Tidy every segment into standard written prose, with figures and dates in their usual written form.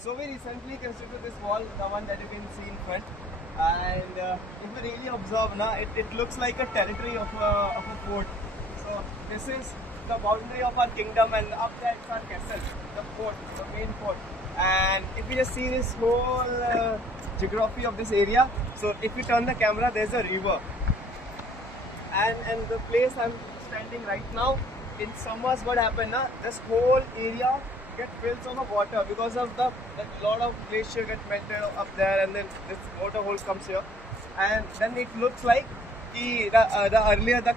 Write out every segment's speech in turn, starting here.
So we recently constructed this wall, the one that you can see in front. And if you really observe, it looks like a territory of a fort. So this is the boundary of our kingdom, and up there is our castle, the fort, the main fort. And if you just see this whole geography of this area, so if you turn the camera, there's a river. And the place I'm standing right now, in summers what happened, this whole area get filled of water because of the lot of glacier get melted up there, and then this water hole comes here, and then it looks like the earlier the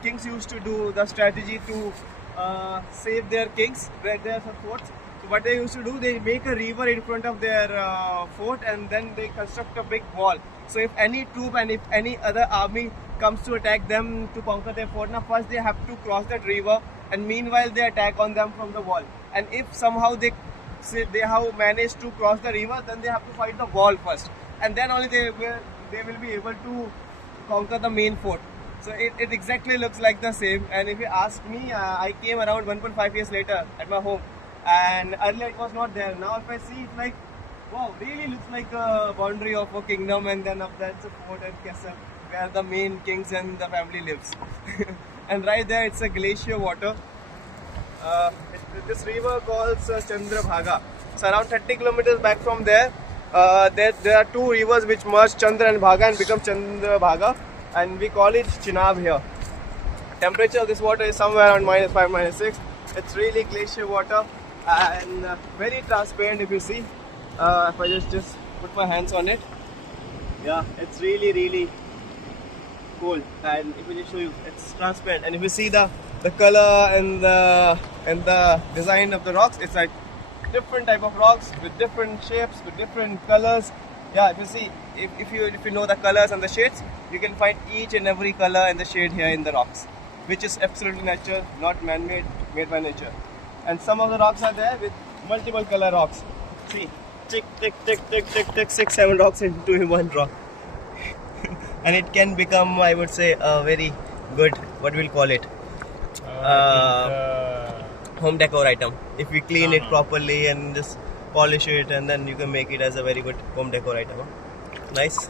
kings used to do the strategy to save their kings where there's a fort. So what they used to do, they make a river in front of their fort, and then they construct a big wall. So if any troop and if any other army comes to attack them to conquer their fort, now first they have to cross that river, and meanwhile they attack on them from the wall. And if somehow they have managed to cross the river, then they have to fight the wall first, and then only they will be able to conquer the main fort. So it exactly looks like the same. And if you ask me, I came around 1.5 years later at my home, and earlier it was not there. Now if I see, it's like, wow, really looks like a boundary of a kingdom, and then up there it's a fort and castle where the main kings and the family lives. And right there it's a glacier water. This river called Chandrabhaga. So around 30 kilometers back from there, there are two rivers which merge Chandra and Bhaga and become Chandrabhaga, and we call it Chenab here. Temperature of this water is somewhere around -5, -6. It's really glacier water and very transparent. If you see, if I just put my hands on it, yeah, it's really cool. And if I just show you, it's transparent. And if you see the color and the design of the rocks, it's like different type of rocks with different shapes, with different colors. Yeah, if you see, if you know the colors and the shades, you can find each and every color and the shade here in the rocks, which is absolutely natural, not man-made, made by nature. And some of the rocks are there with multiple color rocks. See, tick, 6, 7 rocks into one rock. And it can become, I would say, a very good, what we'll call it, home decor item. If we clean it properly and just polish it, and then you can make it as a very good home decor item. Nice.